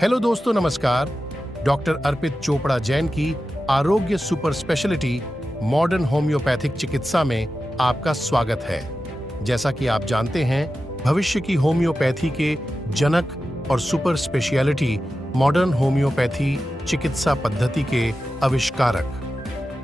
Hello दोस्तों, नमस्कार। Doctor Arpit Chopra Jain की आरोग्य सुपर स्पेशलिटी मॉडर्न होम्योपैथिक चिकित्सा में आपका स्वागत है। जैसा कि आप जानते हैं, भविष्य की होम्योपैथी के जनक और सुपर स्पेशलिटी मॉडर्न होम्योपैथी चिकित्सा पद्धति के आविष्कारक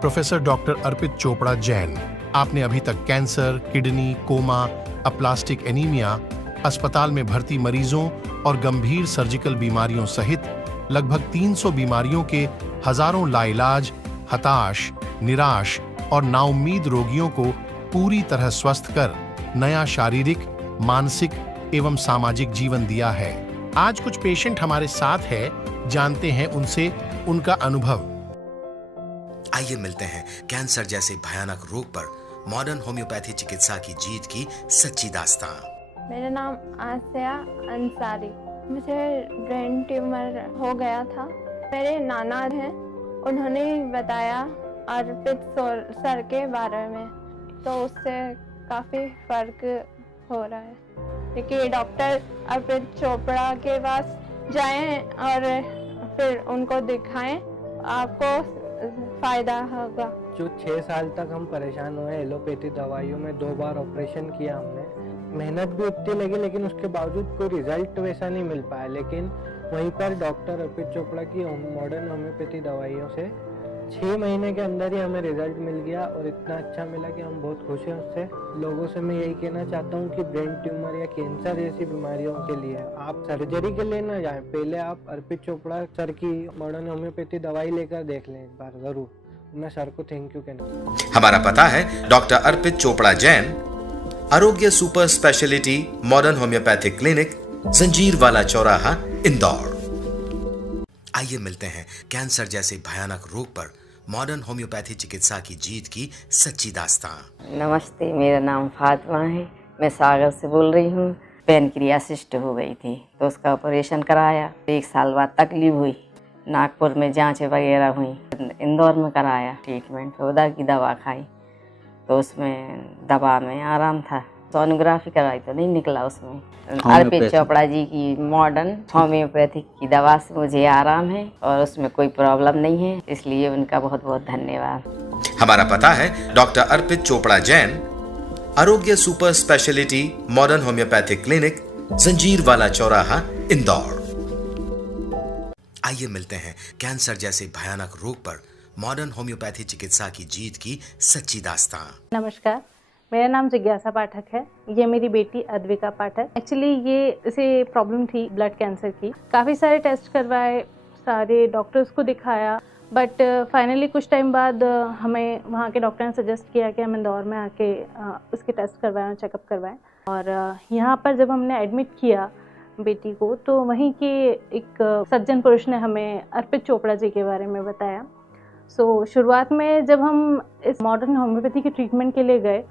प्रोफेसर डॉक्टर अर्पित चोपड़ा जैन, आपने अभी तक cancer, kidney, coma, aplastic anaemia, अस्पताल में भर्ती मरीजों और गंभीर सर्जिकल बीमारियों सहित लगभग 300 बीमारियों के हजारों लाइलाज, हताश, निराश और नाउम्मीद रोगियों को पूरी तरह स्वस्थ कर नया शारीरिक, मानसिक एवं सामाजिक जीवन दिया है। आज कुछ पेशेंट हमारे साथ है, जानते हैं उनसे उनका अनुभव। आइए मिलते हैं कैंसर जैसे भयानक रोग पर मॉडर्न होम्योपैथी चिकित्सा की जीत की सच्ची दास्तां। मेरा नाम आसिया अंसारी। मुझे ब्रेन ट्यूमर हो गया था। मेरे नाना हैं, उन्होंने बताया अर्पित सर के बारे में, तो उससे काफ़ी फर्क हो रहा है। क्योंकि डॉक्टर अर्पित चोपड़ा के पास जाएं और फिर उनको दिखाएं, आपको फ़ायदा होगा। जो 6 साल तक हम परेशान हुए एलोपैथी दवाइयों में, 2 बार ऑपरेशन किया हमने, मेहनत भी उतनी लगी लेकिन उसके बावजूद कोई रिजल्ट वैसा नहीं मिल पाया। लेकिन वहीं पर डॉक्टर अर्पित चोपड़ा की मॉडर्न होम्योपैथी दवाइयों से 6 महीने के अंदर ही हमें रिजल्ट मिल गया और इतना अच्छा मिला कि हम बहुत खुश हैं उससे। लोगों से मैं यही कहना चाहता हूँ कि ब्रेन ट्यूमर या कैंसर जैसी बीमारियों के लिए आप सर्जरी के लिए ना जाएं, पहले आप अर्पित चोपड़ा सर की मॉडर्न होम्योपैथी दवाई लेकर देख लें एक बार जरूर। मैं सर को थैंक यू कहना। हमारा पता है डॉक्टर अर्पित चोपड़ा जैन, आरोग्य super speciality modern homeopathic clinic, जंजीर वाला चौराहा, इंदौर। आइए मिलते हैं कैंसर जैसे भयानक रोग पर मॉडर्न होम्योपैथी चिकित्सा की जीत की सच्ची दास्तां। नमस्ते, मेरा नाम फातिमा है। मैं सागर से बोल रही हूँ। पैनक्रियासिस्ट हो गई थी तो उसका ऑपरेशन कराया। 1 साल बाद तकलीफ हुई, नागपुर में जांचें वगैरह हुई, इंदौर में कराया ट्रीटमेंट, उधर की दवा खाई तो उसमें दवा में आराम था। सोनोग्राफी कराई तो नहीं निकला उसमें। अर्पित चोपड़ा जी की मॉडर्न होम्योपैथिक की दवा से मुझे आराम है और उसमें कोई प्रॉब्लम नहीं है, इसलिए उनका बहुत बहुत धन्यवाद। हमारा पता है डॉक्टर अर्पित चोपड़ा जैन, आरोग्य super speciality modern homeopathic clinic, जंजीर वाला चौराहा, इंदौर। आइए मिलते हैं कैंसर जैसे भयानक रोग पर मॉडर्न होम्योपैथी चिकित्सा की जीत की सच्ची दास्तां। नमस्कार, मेरा नाम जिज्ञासा पाठक है। ये मेरी बेटी अद्विका पाठक। एक्चुअली ये इसे प्रॉब्लम थी ब्लड कैंसर की। काफ़ी सारे टेस्ट करवाए, सारे डॉक्टर्स को दिखाया, बट फाइनली कुछ टाइम बाद हमें वहाँ के डॉक्टर ने सजेस्ट किया कि हम इंदौर में आके उसके टेस्ट करवाएं, चेकअप करवाएं। और यहाँ पर जब हमने एडमिट किया बेटी को, तो वहीं के एक सज्जन पुरुष ने हमें अर्पित चोपड़ा जी के बारे में बताया। शुरुआत में जब हम इस मॉडर्न होम्योपैथी के ट्रीटमेंट के लिए गए,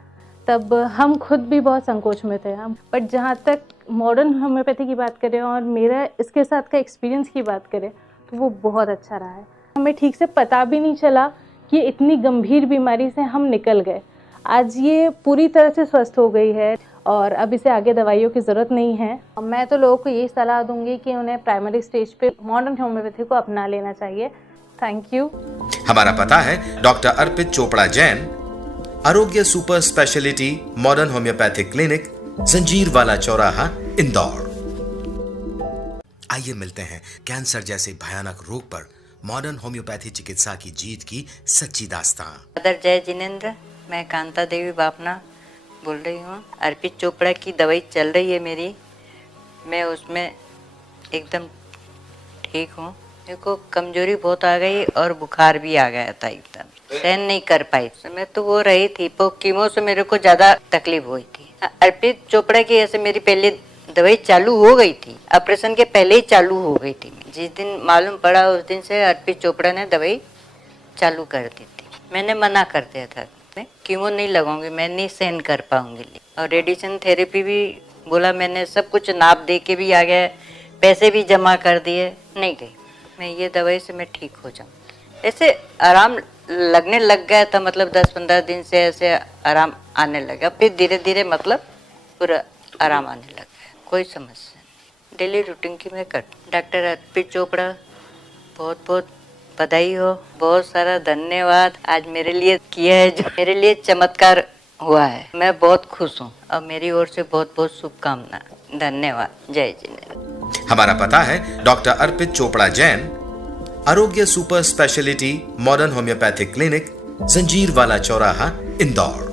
तब हम खुद भी बहुत संकोच में थे। बट जहाँ तक मॉडर्न होम्योपैथी की बात करें और मेरा इसके साथ का एक्सपीरियंस की बात करें, तो वो बहुत अच्छा रहा है। हमें ठीक से पता भी नहीं चला कि इतनी गंभीर बीमारी से हम निकल गए। आज ये पूरी तरह से स्वस्थ हो गई है और अब इसे आगे दवाइयों की ज़रूरत नहीं है। मैं तो लोगों को ये सलाह दूंगी कि उन्हें प्राइमरी स्टेज पे मॉडर्न होम्योपैथी को अपना लेना चाहिए। Thank you. हमारा पता है डॉक्टर अर्पित चोपड़ा जैन, आरोग्य super speciality modern homeopathic clinic, जंजीर वाला चौराहा, इंदौर। आइए मिलते हैं कैंसर जैसे भयानक रोग पर मॉडर्न होम्योपैथी चिकित्सा की जीत की सच्ची दास्तां। मदर जय जिनेंद्र, मैं कांता देवी बापना बोल रही हूँ। अर्पित चोपड़ा की दवाई चल रही है मेरी, मैं उसमें एकदम ठीक हूँ। मेरे को कमजोरी बहुत आ गई और बुखार भी आ गया था, एकदम सहन नहीं कर पाई। मैं तो वो रही थी, पर कीमो से मेरे को ज़्यादा तकलीफ हुई थी। अर्पित चोपड़ा की ऐसे मेरी पहले दवाई चालू हो गई थी, ऑपरेशन के पहले ही चालू हो गई थी। जिस दिन मालूम पड़ा उस दिन से अर्पित चोपड़ा ने दवाई चालू कर दी थी। मैंने मना कर दिया था, मैं कीमो नहीं लगाऊंगी, मैं नहीं सहन कर पाऊंगी। और रेडिएशन थेरेपी भी बोला, मैंने सब कुछ नाप दे के भी आ गया, पैसे भी जमा कर दिए, नहीं गई। मैं ये दवाई से मैं ठीक हो जाऊँ, ऐसे आराम लगने लग गया था। मतलब 10-15 दिन से ऐसे आराम आने लगा, फिर धीरे धीरे मतलब पूरा आराम आने लग गया, कोई समस्या नहीं। डेली रूटीन की मैं कर। डॉक्टर अर्पित चोपड़ा, बहुत बहुत बधाई हो, बहुत सारा धन्यवाद आज मेरे लिए किया है, जो मेरे लिए चमत्कार हुआ है। मैं बहुत खुश हूँ और मेरी ओर से बहुत बहुत शुभकामनाएं। धन्यवाद। जय जिनेन्द्र। हमारा पता है डॉक्टर अर्पित चोपड़ा जैन, आरोग्य super speciality modern homeopathic clinic, जंजीर वाला चौराहा, इंदौर।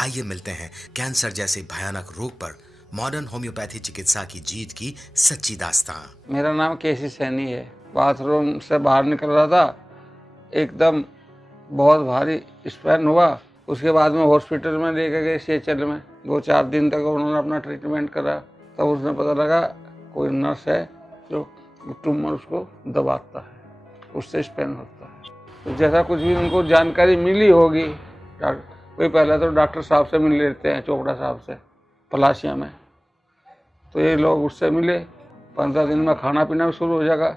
आइए मिलते हैं कैंसर जैसे भयानक रोग पर मॉडर्न होम्योपैथी चिकित्सा की जीत की सच्ची दास्तां। मेरा नाम केसी सैनी है। बाथरूम से बाहर निकल रहा था, एकदम बहुत भारी स्पैन हुआ। उसके बाद में हॉस्पिटल में लेके गए सीएचएल में। 2-4 दिन तक उन्होंने अपना ट्रीटमेंट करा। तब उसने पता लगा कोई नर्स है जो ट्यूमर उसको दबाता है, उससे स्पैन होता है। तो जैसा कुछ भी उनको जानकारी मिली होगी, कोई पहले तो डॉक्टर साहब से मिल लेते हैं, चोपड़ा साहब से पलाशिया में। तो ये लोग उससे मिले। 15 दिन में खाना पीना भी शुरू हो जाएगा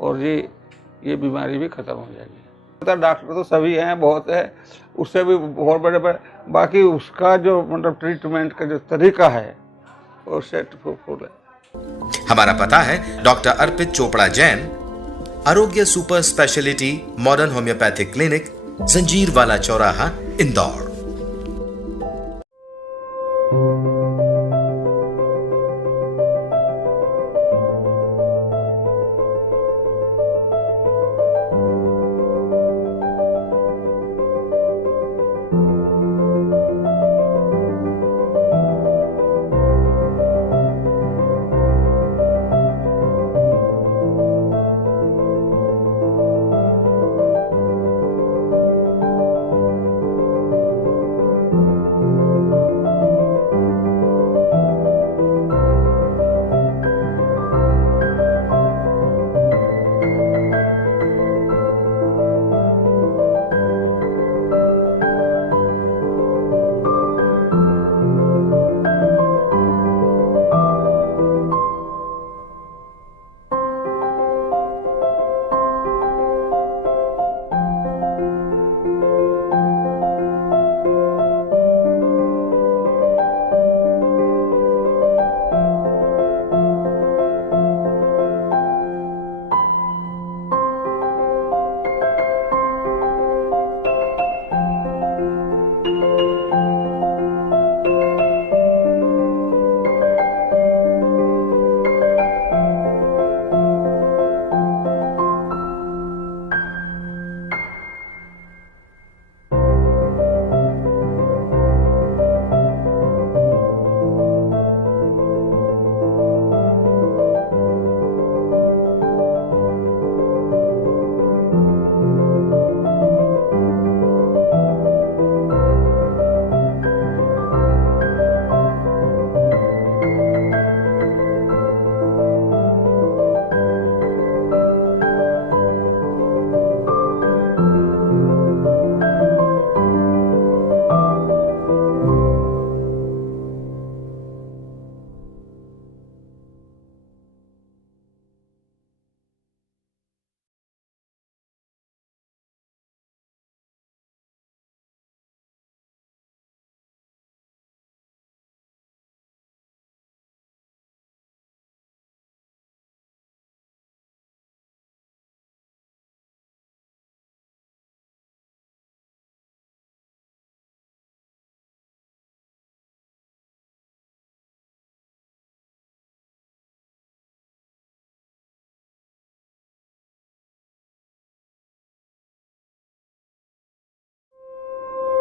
और ये बीमारी भी खत्म हो जाएगी। डॉक्टर तो सभी हैं, बहुत है, उससे भी बहुत बड़े बड़े। बाकी उसका जो मतलब ट्रीटमेंट का जो तरीका है वो सेट फुल है। हमारा पता है डॉक्टर अर्पित चोपड़ा जैन, आरोग्य super speciality modern homeopathic clinic, जंजीर वाला चौराहा, इंदौर।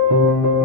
है।